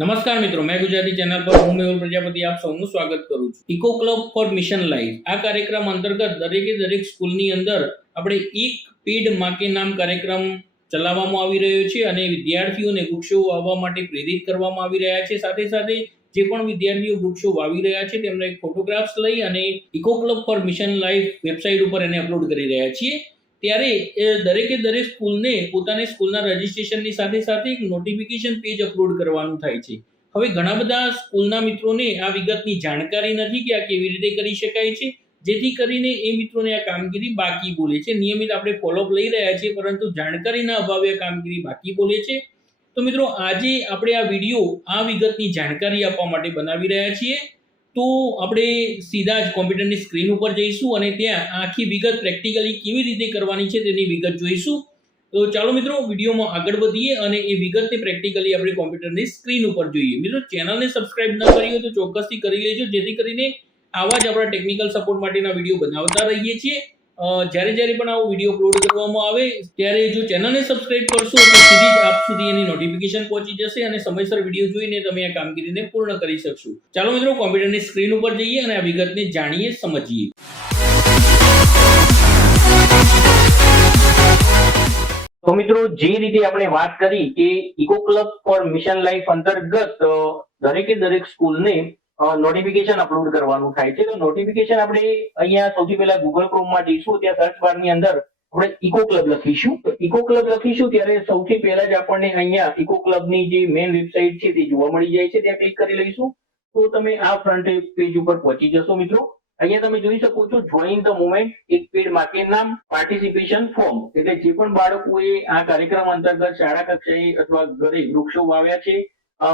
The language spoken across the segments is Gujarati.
નમસ્કાર મિત્રો, મેં ગુજરાતી ચેનલ પર હું મેહુલ પ્રજાપતિ આપ સૌનું સ્વાગત કરું છું. Eco club for mission Life આ કાર્યક્રમ અંતર્ગત દરેક સ્કૂલની અંદર આપણે એક પેડ માકે નામ કાર્યક્રમ ચલાવવામાં આવી રહ્યો છે અને વિદ્યાર્થીઓને વૃક્ષો વાવવા માટે પ્રેરિત કરવામાં આવી રહ્યા છે. સાથે સાથે જે પણ વિદ્યાર્થીઓ વૃક્ષો વાવી રહ્યા છે તેમના ફોટોગ્રાફ્સ લઈ અને eco club for mission Life website ઉપર એને અપલોડ કરી રહ્યા છીએ. ત્યારે દરેક સ્કૂલને પોતાની સ્કૂલના રજિસ્ટ્રેશનની સાથે સાથે એક નોટિફિકેશન પેજ અપલોડ કરવાનું થાય છે. હવે ઘણા બધા સ્કૂલના મિત્રોને આ વિગતની જાણકારી નથી કે આ કેવી રીતે કરી શકાય છે, જેથી કરીને એ મિત્રોને આ કામગીરી બાકી બોલે છે. નિયમિત આપણે ફોલોઅપ લઈ રહ્યા છીએ, પરંતુ જાણકારીના અભાવે આ કામગીરી બાકી બોલે છે. તો મિત્રો, આજે આપણે આ વિડીયો આ વિગતની જાણકારી આપવા માટે બનાવી રહ્યા છીએ. તો આપણે સીધા જ કોમ્પ્યુટરની સ્ક્રીન ઉપર જઈશું અને ત્યાં આખી વિગત પ્રેક્ટિકલી કેવી રીતે કરવાની છે તેની વિગત જોઈશું. તો ચાલો મિત્રો, વિડીયોમાં આગળ વધીએ અને એ વિગતને પ્રેક્ટિકલી આપણે કોમ્પ્યુટરની સ્ક્રીન ઉપર જોઈએ. મિત્રો, ચેનલને સબસ્ક્રાઇબ ન કરી હોય તો ચોક્કસથી કરી લેજો, જેથી કરીને આવા જ આપણા ટેકનિકલ સપોર્ટ માટેના વિડીયો બનાવતા રહીએ છીએ. જ્યારે પણ આવો વિડીયો અપલોડ કરવામાં આવે ત્યારે જો ચેનલને સબસ્ક્રાઇબ કરશો તો સીધી જ આપ સુધી એની નોટિફિકેશન પહોંચી જશે અને સમયસર વિડીયો જોઈને તમે આ કામગીરીને પૂર્ણ કરી શકશો. ચાલો મિત્રો, કોમ્પ્યુટરની સ્ક્રીન ઉપર જઈએ અને આ વિગતને જાણીએ, સમજીએ. તો મિત્રો, જે રીતે આપણે વાત કરી કે eco club for mission Life અંતર્ગત દરેક સ્કૂલને નોટિફિકેશન અપલોડ કરવાનું થાય છે. તો નોટિફિકેશન આપણે અહીંયા સૌથી પહેલા ગૂગલ ક્રોમમાં જઈશું, ત્યાં સર્ચ બારની અંદર આપણે ઇકો ક્લબ લખીશું. તો ઇકો ક્લબ લખીશું ત્યારે સૌથી પહેલા જ આપણને અહીંયા ઇકો ક્લબની જે મેઇન વેબસાઇટ છે તે જોવા મળી જાય છે. ત્યાં ક્લિક કરી લઈશું તો તમે આ ફ્રન્ટ પેજ ઉપર પહોંચી જશો. મિત્રો, અહીંયા તમે જોઈ શકો છો જોઈન ધ મુવમેન્ટ, એક પેડ માકે નામ, પાર્ટિસિપેશન ફોર્મ. એટલે જે પણ બાળકોએ આ કાર્યક્રમ અંતર્ગત શાળા કક્ષાએ અથવા ઘરે વૃક્ષો વાવ્યા છે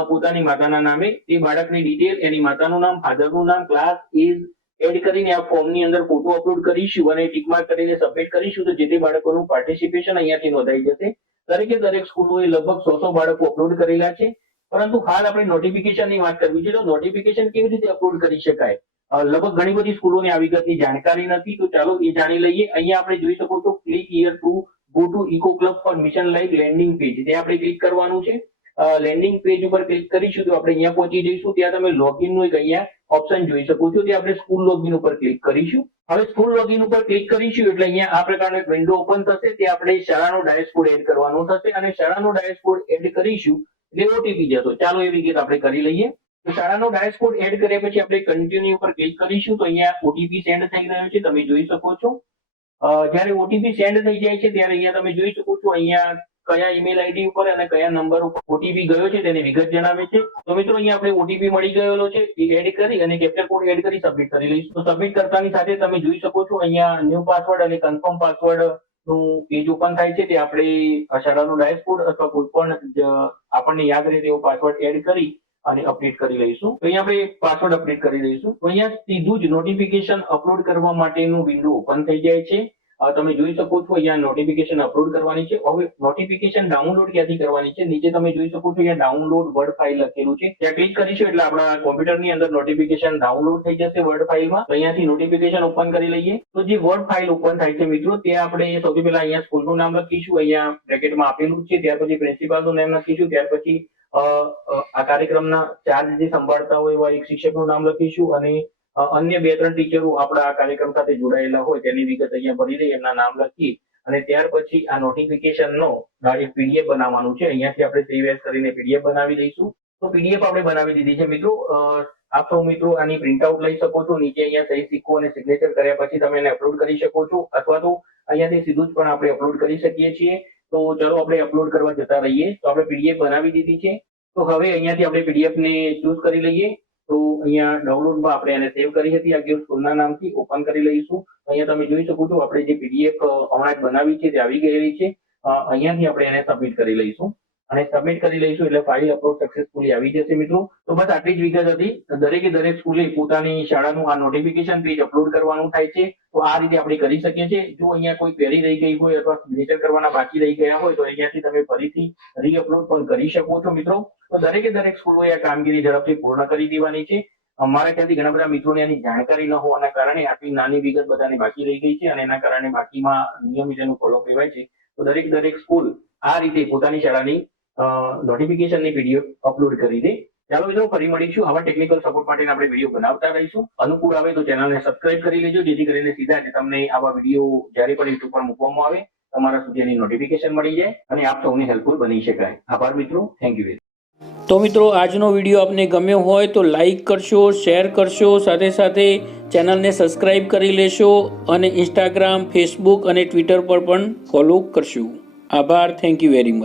પોતાની માતાના નામે, તે બાળકની ડિટેલ, એની માતાનું નામ, ફાધરનું નામ, ક્લાસ, એજ એડ કરીને આ ફોર્મની અંદર ફોટો અપલોડ કરીશું અને ટિક માર્ક કરીને સબમિટ કરીશું તો જે તે બાળકોનું પાર્ટિસિપેશન અહીંયાથી નોંધાઈ જશે. દરેક સ્કૂલોએ લગભગ 100 બાળકો અપલોડ કરેલા છે. પરંતુ હાલ આપણે નોટિફિકેશનની વાત કરવી છે. તો નોટિફિકેશન કેવી રીતે અપલોડ કરી શકાય, લગભગ ઘણી બધી સ્કૂલોને આ વિગતની જાણકારી નથી. તો ચાલો એ જાણી લઈએ. અહીંયા આપણે જોઈ શકો છો click here to go to eco club for mission Life landing page, ત્યાં આપણે ક્લિક કરવાનું છે. લેન્ડિંગ પેજ ઉપર ક્લિક કરીશું તો આપણે અહીંયા પહોંચી જઈશું. ત્યાં તમે લોગિન નું એક અહીંયા ઓપ્શન જોઈ શકો છો. ત્યાં આપણે સ્કૂલ લોગિન ઉપર ક્લિક કરીશું. હવે સ્કૂલ લોગિન ઉપર ક્લિક કરીશું એટલે અહીંયા આ પ્રકારનો એક વિન્ડો ઓપન થશે. ત્યાં આપણે શાળાનો ડાયસ્કોડ એડ કરવાનો થશે અને શાળાનો ડાયસ્કોડ એડ કરીશું એટલે ઓટીપી જશે. ચાલો એ વિગત આપણે કરી લઈએ. તો શાળાનો ડાયસ્કોડ એડ કર્યા પછી આપણે કન્ટિન્યુ ઉપર ક્લિક કરીશું તો અહીંયા ઓટીપી સેન્ડ થઈ રહ્યો છે, તમે જોઈ શકો છો. જ્યારે ઓટીપી સેન્ડ થઈ જાય છે ત્યારે અહીંયા તમે જોઈ શકો છો અહીંયા કયા ઈમેલ આઈડી ઉપર અને કયા નંબર ઉપર ઓટીપી ગયો છે તેની વિગત જણાવે છે. તો મિત્રો, અહીંયા આપણે ઓટીપી મળી ગયેલો છે એ એડ કરી અને કેપ્ચર કોડ એડ કરી સબમિટ કરી લઈશું. તો સબમિટ કરતાની સાથે તમે જોઈ શકો છો અહીંયા ન્યૂ પાસવર્ડ અને કન્ફર્મ પાસવર્ડ નું પેજ ઓપન થાય છે. તે આપણે શાળાનો ડાયસ્કોડ અથવા કોઈ પણ આપણને યાદ રહે તેવો પાસવર્ડ એડ કરી અને અપડેટ કરી લઈશું. તો અહીંયા આપણે પાસવર્ડ અપડેટ કરી લઈશું. તો અહીંયા સીધું જ નોટિફિકેશન અપલોડ કરવા માટેનું વિન્ડો ઓપન થઈ જાય છે. તમે જોઈ શકો છો અહીંયા નોટિફિકેશન અપલોડ કરવાની છે. હવે નોટિફિકેશન ડાઉનલોડ ક્યાંથી કરવાની છે, નીચે તમે જોઈ શકો છો અહીંયા ડાઉનલોડ વર્ડ ફાઇલ લખેલું છે. ત્યાં ક્લિક કરીશું એટલે આપણા કોમ્પ્યુટરની અંદર નોટિફિકેશન ડાઉનલોડ થઈ જશે વર્ડ ફાઇલમાં. તો અહીંયાથી નોટિફિકેશન ઓપન કરી લઈએ. તો જે વર્ડ ફાઇલ ઓપન થાય છે મિત્રો, તે આપણે સૌથી પહેલા અહીંયા સ્કૂલનું નામ લખીશું, અહીંયા બ્રેકેટમાં આપેલું છે. ત્યાર પછી પ્રિન્સિપાલનું નામ લખીશું. ત્યાર પછી આ કાર્યક્રમના ચાર્જ જે સંભાળતા હોય એવા એક શિક્ષકનું નામ લખીશું અને અન્ય 2-3 ટીચરો આપણા આ કાર્યક્રમ સાથે જોડાયેલા હોય તેની વિગત અહીંયા ભરી દઈ, એમના નામ લખી અને ત્યાર પછી આ નોટિફિકેશનનો એક પીડીએફ બનાવવાનું છે. અહીંયાથી આપણે સેવ એઝ કરીને પીડીએફ બનાવી દઈશું. તો પીડીએફ આપણે બનાવી દીધી છે મિત્રો. આપ સૌ મિત્રો આની પ્રિન્ટઆઉટ લઈ શકો છો. નીચે અહીંયા સહી સિક્કો અને સિગ્નેચર કર્યા પછી તમે એને અપલોડ કરી શકો છો, અથવા તો અહીંયાથી સીધું જ પણ આપણે અપલોડ કરી શકીએ છીએ. તો ચલો આપણે અપલોડ કરવા જતા રહીએ. તો આપણે પીડીએફ બનાવી દીધી છે. તો હવે અહીંયાથી આપણે પીડીએફ ને ચૂઝ કરી લઈએ. તો અહીંયા ડાઉનલોડમાં આપણે એને સેવ કરી હતી આ સ્કૂલના નામથી, ઓપન કરી લઈશું. અહીંયા તમે જોઈ શકો છો આપણે જે પીડીએફ હમણાં જ બનાવી છે તે આવી ગયેલી છે. અહીંયાથી આપણે એને સબમિટ કરી લઈશું અને સબમિટ કરી લઈશું એટલે ફાઇલ અપલોડ સક્સેસફુલી આવી જશે મિત્રો. તો બસ આટલી જ વિગત હતી. દરેક સ્કૂલે પોતાની શાળાનું આ નોટિફિકેશન પેજ અપલોડ કરવાનું થાય છે. તો આ રીતે આપણે કરી શકીએ છીએ. જો અહીંયા કોઈ ક્વેરી રહી ગઈ હોય અથવા સિગ્નેચર કરવાના બાકી રહી ગયા હોય તો અહીંયાથી તમે ફરીથી રીઅપલોડ પણ કરી શકો છો મિત્રો. તો દરેક સ્કૂલોએ આ કામગીરી ઝડપથી પૂર્ણ કરી દેવાની છે. અમારા ખ્યાલથી ઘણા બધા મિત્રોને એની જાણકારી ન હોવાના કારણે આટલી નાની વિગત બધાને બાકી રહી ગઈ છે અને એના કારણે બાકીમાં નિયમિત એનું ફોલોઅપ લેવાય છે. તો દરેક સ્કૂલ આ રીતે પોતાની શાળાની નોટિફિકેશનની પીડીએફ અપલોડ કરી દે. ચાલો મિત્રો, ફરી મળીશું. આવા ટેકનિકલ સપોર્ટ માટે આપણે વિડીયો બનાવતા રહીશું. અનુકૂળ આવે તો ચેનલને સબસ્ક્રાઇબ કરી લેજો, જેથી કરીને સીધા જ તમને આવા વિડીયો જ્યારે પણ યુટ્યુબ પર મૂકવામાં આવે તમારા સુધી એની નોટિફિકેશન મળી જાય અને આપ સૌને હેલ્પફુલ બની શકાય. આભાર મિત્રો. Thank you. તો મિત્રો, આજનો વિડીયો આપને ગમ્યો હોય તો લાઈક કરશો, શેર કરશો, સાથે સાથે ચેનલને સબસ્ક્રાઈબ કરી લેશો અને ઇન્સ્ટાગ્રામ, ફેસબુક અને ટ્વિટર પર પણ ફોલો કરશો. આભાર. Thank you very much.